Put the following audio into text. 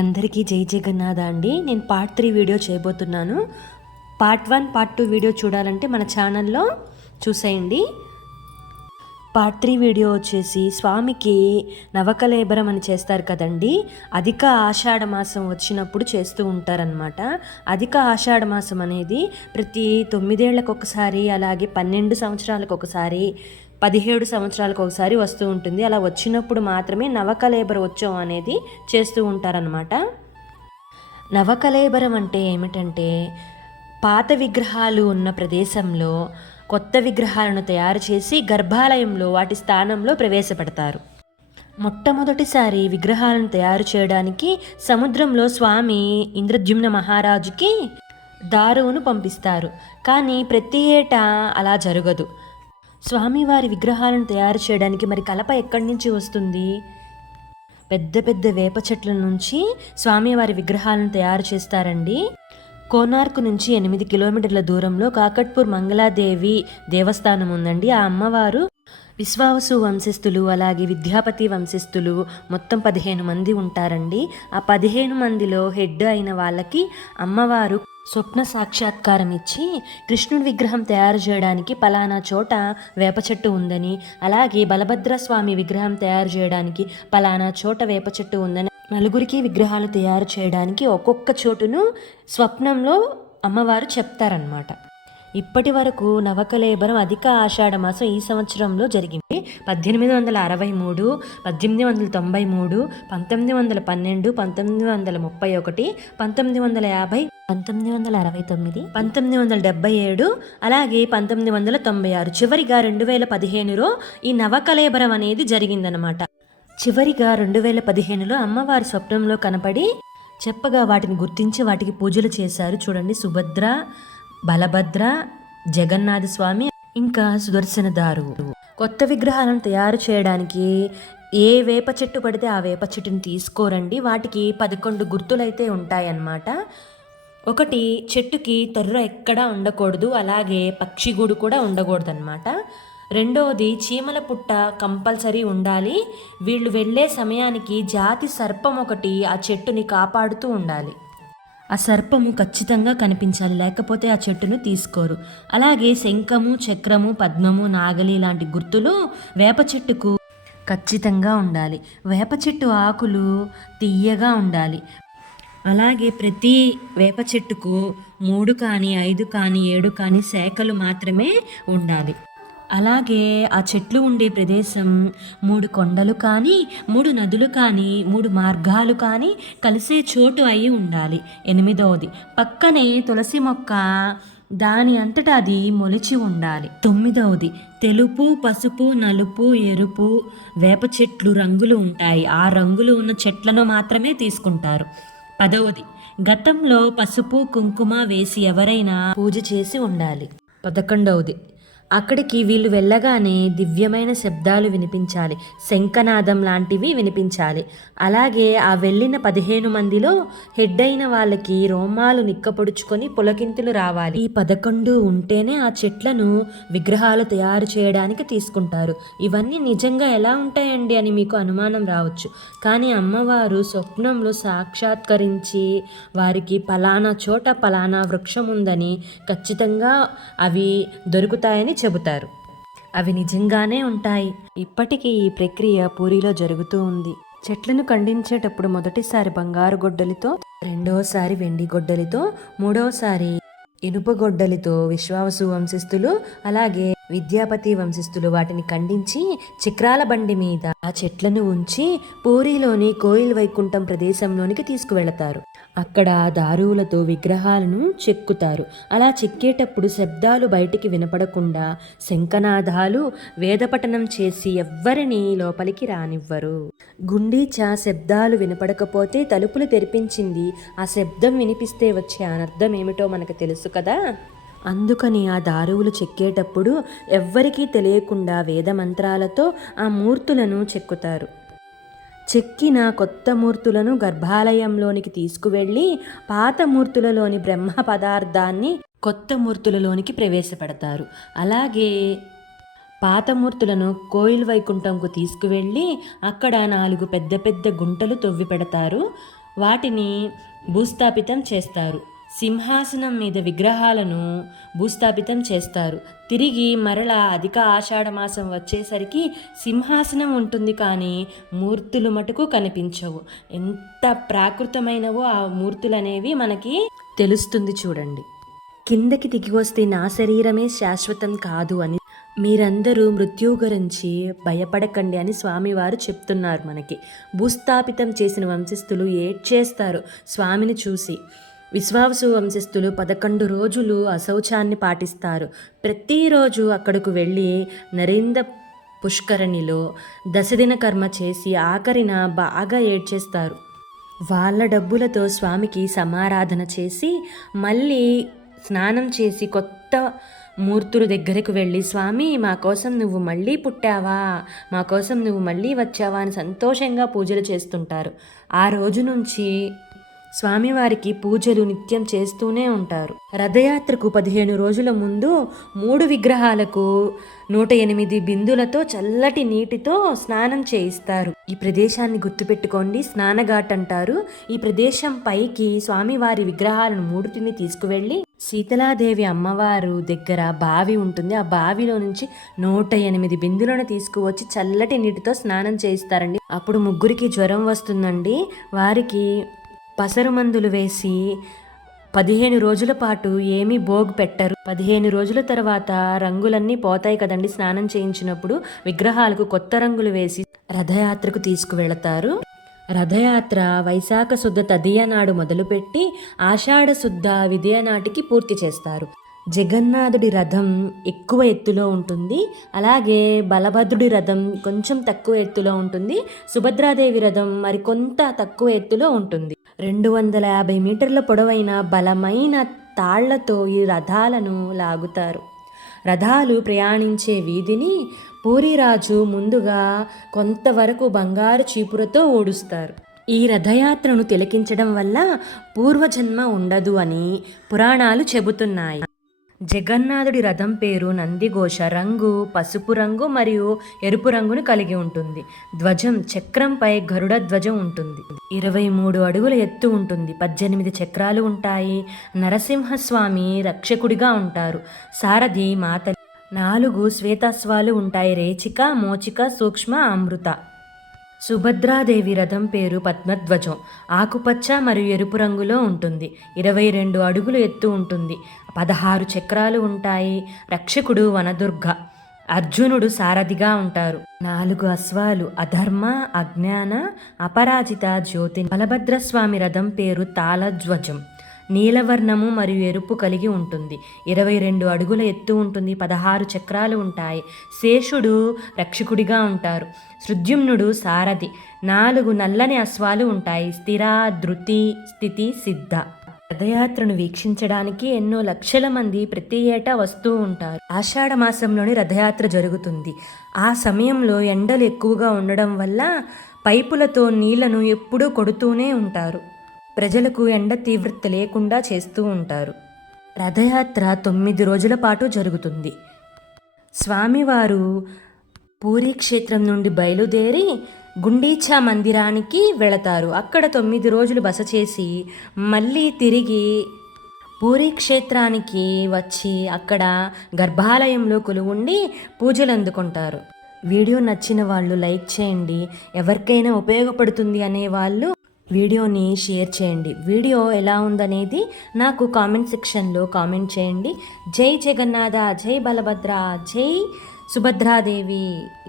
అందరికీ జై జగన్నాథ అండి. నేను పార్ట్ త్రీ వీడియో చేయబోతున్నాను. Part one part two video చూడాలంటే మన ఛానల్లో చూసేయండి. పార్ట్ త్రీ వీడియో వచ్చేసి స్వామికి నవకలేబరం అని చేస్తారు కదండి. అధిక ఆషాఢ మాసం వచ్చినప్పుడు చేస్తూ ఉంటారనమాట అధిక ఆషాఢ మాసం అనేది ప్రతి తొమ్మిదేళ్ళకు ఒకసారి అలాగే పన్నెండు సంవత్సరాలకు ఒకసారి పదిహేడు సంవత్సరాలకు ఒకసారి వస్తూ ఉంటుంది. అలా వచ్చినప్పుడు మాత్రమే నవకలేబర ఉత్సవం అనేది చేస్తూ ఉంటారనమాట నవకలేబరం అంటే ఏమిటంటే పాత విగ్రహాలు ఉన్న ప్రదేశంలో కొత్త విగ్రహాలను తయారు చేసి గర్భాలయంలో వాటి స్థానంలో ప్రవేశపెడతారు. మొట్టమొదటిసారి విగ్రహాలను తయారు చేయడానికి సముద్రంలో స్వామి ఇంద్రద్యుమ్న మహారాజుకి దారువును పంపిస్తారు. కానీ ప్రతి ఏటా అలా జరగదు. స్వామివారి విగ్రహాలను తయారు చేయడానికి మరి కలప ఎక్కడి నుంచి వస్తుంది? పెద్ద పెద్ద వేప చెట్ల నుంచి స్వామివారి విగ్రహాలను తయారు చేస్తారండి. కోనార్క్ నుంచి ఎనిమిది కిలోమీటర్ల దూరంలో కాకట్పూర్ మంగళాదేవి దేవస్థానం ఉందండి. ఆ అమ్మవారు విశ్వావసు వంశస్థులు అలాగే విద్యాపతి వంశస్థులు మొత్తం పదిహేను మంది ఉంటారండి. ఆ పదిహేను మందిలో హెడ్ అయిన వాళ్ళకి అమ్మవారు స్వప్న సాక్షాత్కారం ఇచ్చి కృష్ణుడి విగ్రహం తయారు చేయడానికి పలానా చోట వేప చెట్టు ఉందని అలాగే బలభద్ర స్వామి విగ్రహం తయారు చేయడానికి పలానా చోట వేప చెట్టు ఉందని నలుగురికి విగ్రహాలు తయారు చేయడానికి ఒక్కొక్క చోటును స్వప్నంలో అమ్మవారు చెప్తారనమాట ఇప్పటి వరకు నవకలేబరం అధిక ఆషాఢ మాసం ఈ సంవత్సరంలో జరిగింది. పద్దెనిమిది వందల అరవై మూడు పద్దెనిమిది వందల తొంభై మూడు పంతొమ్మిది వందల పన్నెండు పంతొమ్మిది వందల ముప్పై ఒకటి పంతొమ్మిది వందల యాభై పంతొమ్మిది వందల అరవై తొమ్మిది పంతొమ్మిది వందల డెబ్బై ఏడు అలాగే పంతొమ్మిది వందల తొంభై ఆరు చివరిగా రెండు వేల పదిహేనులో ఈ నవకలేబరం అనేది జరిగిందనమాట చివరిగా రెండు వేల పదిహేనులో అమ్మవారి స్వప్నంలో కనపడి చెప్పగా వాటిని గుర్తించి వాటికి పూజలు చేశారు చూడండి సుభద్ర బలభద్ర జగన్నాథ స్వామి ఇంకా సుదర్శన దారు. కొత్త విగ్రహాలను తయారు చేయడానికి ఏ వేప చెట్టు పడితే ఆ వేప చెట్టుని తీసుకోరండి. వాటికి పదకొండు గుర్తులైతే ఉంటాయన్నమాట. ఒకటి చెట్టుకి తొర్ర ఎక్కడా ఉండకూడదు అలాగే పక్షిగూడు కూడా ఉండకూడదు అనమాట రెండవది చీమల పుట్ట కంపల్సరీ ఉండాలి. వీళ్ళు వెళ్ళే సమయానికి జాతి సర్పం ఒకటి ఆ చెట్టుని కాపాడుతూ ఉండాలి. ఆ సర్పము ఖచ్చితంగా కనిపించాలి లేకపోతే ఆ చెట్టును తీసుకోరు. అలాగే శంఖము చక్రము పద్మము నాగలి లాంటి గుర్తులు వేప చెట్టుకు ఖచ్చితంగా ఉండాలి. వేప చెట్టు ఆకులు తీయగా ఉండాలి. అలాగే ప్రతి వేప చెట్టుకు మూడు కానీ ఐదు కానీ ఏడు కానీ శాఖలు మాత్రమే ఉండాలి. అలాగే ఆ చెట్లు ఉండే ప్రదేశం మూడు కొండలు కానీ మూడు నదులు కానీ మూడు మార్గాలు కానీ కలిసే చోటు అయి ఉండాలి. ఎనిమిదవది పక్కనే తులసి మొక్క దాని అంతటా అది మొలిచి ఉండాలి. తొమ్మిదవది తెలుపు పసుపు నలుపు ఎరుపు వేప చెట్లు రంగులు ఉంటాయి. ఆ రంగులు ఉన్న చెట్లను మాత్రమే తీసుకుంటారు. పదవది. గతంలో పసుపు కుంకుమ వేసి ఎవరైనా పూజ చేసి ఉండాలి. పదకొండవది. అక్కడికి వీళ్ళు వెళ్ళగానే దివ్యమైన శబ్దాలు వినిపించాలి. శంఖనాదం లాంటివి వినిపించాలి. అలాగే ఆ వెళ్ళిన పదిహేను మందిలో హెడ్ అయిన వాళ్ళకి రోమాలు నిక్కపొడుచుకొని పులకింతులు రావాలి. ఈ పదకొండు ఉంటేనే ఆ చెట్లను విగ్రహాలు తయారు చేయడానికి తీసుకుంటారు. ఇవన్నీ నిజంగా ఎలా ఉంటాయండి అని మీకు అనుమానం రావచ్చు. కానీ అమ్మవారు స్వప్నంలో సాక్షాత్కరించి వారికి పలానా చోట పలానా వృక్షం ఉందని ఖచ్చితంగా అవి దొరుకుతాయని చెబుతారు. అవి నిజంగానే ఉంటాయి. ఇప్పటికీ ఈ ప్రక్రియ పూరిలో జరుగుతూ ఉంది. చెట్లను ఖండించేటప్పుడు మొదటిసారి బంగారు గొడ్డలితో రెండవసారి వెండి గొడ్డలితో మూడవసారి ఇనుప గొడ్డలితో విశ్వావసు వంశస్థులు అలాగే విద్యాపతి వంశస్థులు వాటిని ఖండించి చక్రాల బండి మీద ఆ చెట్లను ఉంచి పూరిలోని కోయిల్ వైకుంఠం ప్రదేశంలోనికి తీసుకువెళతారు. అక్కడ దారువులతో విగ్రహాలను చెక్కుతారు. అలా చెక్కేటప్పుడు శబ్దాలు బయటికి వినపడకుండా శంఖనాదాలు వేదపఠనం చేసి ఎవ్వరిని లోపలికి రానివ్వరు. గుండీచా శబ్దాలు వినపడకపోతే తలుపులు తెరిపించింది ఆ శబ్దం వినిపిస్తే వచ్చే అనర్థం ఏమిటో మనకు తెలుసు కదా? అందుకని ఆ దారువులు చెక్కేటప్పుడు ఎవ్వరికీ తెలియకుండా వేదమంత్రాలతో ఆ మూర్తులను చెక్కుతారు. చెక్కిన కొత్త మూర్తులను గర్భాలయంలోనికి తీసుకువెళ్ళి పాత మూర్తులలోని బ్రహ్మ పదార్థాన్ని కొత్త మూర్తులలోనికి ప్రవేశపెడతారు. అలాగే పాత మూర్తులను కోయిల్ వైకుంఠంకు తీసుకువెళ్ళి అక్కడ నాలుగు పెద్ద పెద్ద గుంటలు తొవ్వి పెడతారు వాటిని భూస్థాపితం చేస్తారు. సింహాసనం మీద విగ్రహాలను భూస్థాపితం చేస్తారు. తిరిగి మరలా అధిక ఆషాఢమాసం వచ్చేసరికి సింహాసనం ఉంటుంది కానీ మూర్తులు మటుకు కనిపించవు. ఎంత ప్రాకృతమైనవో ఆ మూర్తులు అనేవి మనకి తెలుస్తుంది చూడండి. కిందకి దిగి వస్తే నా శరీరమే శాశ్వతం కాదు అని మీరందరూ మృత్యు గురించి భయపడకండి అని స్వామివారు చెప్తున్నారు మనకి. భూస్థాపితం చేసిన వంశస్థులు ఏడ్చేస్తారు స్వామిని చూసి. విశ్వావసు వంశస్థులు పదకొండు రోజులు అశౌచాన్ని పాటిస్తారు. ప్రతిరోజు అక్కడకు వెళ్ళి నరేంద్ర పుష్కరణిలో దశదిన కర్మ చేసి ఆఖరిన బాగా ఏడ్చేస్తారు. వాళ్ళ డబ్బులతో స్వామికి సమారాధన చేసి మళ్ళీ స్నానం చేసి కొత్త మూర్తుల దగ్గరకు వెళ్ళి స్వామి మా కోసం నువ్వు మళ్ళీ పుట్టావా? మా కోసం నువ్వు మళ్ళీ వచ్చావా? అని సంతోషంగా పూజలు చేస్తుంటారు. ఆ రోజు నుంచి స్వామివారికి పూజలు నిత్యం చేస్తూనే ఉంటారు. రథయాత్రకు పదిహేను రోజుల ముందు మూడు విగ్రహాలకు నూట ఎనిమిది బిందులతో చల్లటి నీటితో స్నానం చేయిస్తారు. ఈ ప్రదేశాన్ని గుర్తుపెట్టుకోండి స్నానఘాట్ అంటారు. ఈ ప్రదేశం పైకి స్వామివారి విగ్రహాలను మూడుటిని తీసుకువెళ్ళి శీతలాదేవి అమ్మవారు దగ్గర బావి ఉంటుంది. ఆ బావిలో నుంచి నూట ఎనిమిది బిందులను తీసుకువచ్చి చల్లటి నీటితో స్నానం చేయిస్తారండి. అప్పుడు ముగ్గురికి జ్వరం వస్తుందండి. వారికి పసరు మందులు వేసి పదిహేను రోజుల పాటు ఏమీ భోగు పెట్టరు. పదిహేను రోజుల తర్వాత రంగులన్నీ పోతాయి కదండి. స్నానం చేయించినప్పుడు విగ్రహాలకు కొత్త రంగులు వేసి రథయాత్రకు తీసుకువెళతారు. రథయాత్ర వైశాఖ శుద్ధ తదియ నాడు మొదలుపెట్టి ఆషాఢ శుద్ధ విదయ నాటికి పూర్తి చేస్తారు. జగన్నాథుడి రథం ఎక్కువ ఎత్తులో ఉంటుంది. అలాగే బలభద్రుడి రథం కొంచెం తక్కువ ఎత్తులో ఉంటుంది. సుభద్రాదేవి రథం మరికొంత తక్కువ ఎత్తులో ఉంటుంది. రెండు వందల యాభై మీటర్ల పొడవైన బలమైన తాళ్ళతో ఈ రథాలను లాగుతారు. రథాలు ప్రయాణించే వీధిని పూరిరాజు ముందుగా కొంతవరకు బంగారు చీపురతో ఓడుస్తారు. ఈ రథయాత్రను తిలకించడం వల్ల పూర్వజన్మ ఉండదు అని పురాణాలు చెబుతున్నాయి. జగన్నాథుడి రథం పేరు నందిఘోష రంగు పసుపు రంగు మరియు ఎరుపు రంగును కలిగి ఉంటుంది. ధ్వజం చక్రంపై గరుడ ధ్వజం ఉంటుంది. ఇరవై మూడు అడుగుల ఎత్తు ఉంటుంది. పద్దెనిమిది చక్రాలు ఉంటాయి. నరసింహస్వామి రక్షకుడిగా ఉంటారు. సారథి మాత నాలుగు శ్వేతాశ్వాలు ఉంటాయి. రేచిక మోచిక సూక్ష్మ అమృత. సుభద్రాదేవి రథం పేరు పద్మధ్వజం. ఆకుపచ్చ మరియు ఎరుపు రంగులో ఉంటుంది. ఇరవై రెండు అడుగులు ఎత్తు ఉంటుంది. పదహారు చక్రాలు ఉంటాయి. రక్షకుడు వనదుర్గ. అర్జునుడు సారథిగా ఉంటారు. నాలుగు అశ్వాలు అధర్మ అజ్ఞాన అపరాజిత జ్యోతి బలభద్రస్వామి రథం పేరు తాళధ్వజం. నీలవర్ణము మరియు ఎరుపు కలిగి ఉంటుంది. ఇరవై రెండు అడుగుల ఎత్తు ఉంటుంది. పదహారు చక్రాలు ఉంటాయి. శేషుడు రక్షకుడిగా ఉంటారు. సృద్యుమ్నుడు సారథి. నాలుగు నల్లని అశ్వాలు ఉంటాయి. స్థిర ధృతి స్థితి సిద్ధ. రథయాత్రను వీక్షించడానికి ఎన్నో లక్షల మంది ప్రతి ఏటా వస్తూ ఉంటారు. ఆషాఢ మాసంలోని రథయాత్ర జరుగుతుంది. ఆ సమయంలో ఎండలు ఎక్కువగా ఉండడం వల్ల పైపులతో నీళ్ళను ఎప్పుడూ కొడుతూనే ఉంటారు. ప్రజలకు ఎండ తీవ్రత లేకుండా చేస్తూ ఉంటారు. రథయాత్ర తొమ్మిది రోజుల పాటు జరుగుతుంది. స్వామివారు పూరీ క్షేత్రం నుండి బయలుదేరి గుండీచా మందిరానికి వెళతారు. అక్కడ తొమ్మిది రోజులు బస చేసి మళ్ళీ తిరిగి పూరీ క్షేత్రానికి వచ్చి అక్కడ గర్భాలయంలో కొలువుండి పూజలు అందుకుంటారు. వీడియో నచ్చిన వాళ్ళు లైక్ చేయండి. ఎవరికైనా ఉపయోగపడుతుంది అనే వాళ్ళు వీడియోని షేర్ చేయండి. వీడియో ఎలా ఉందనేది నాకు కామెంట్ సెక్షన్లో కామెంట్ చేయండి. జై జగన్నాథ జై బలభద్ర జై సుభద్రాదేవి.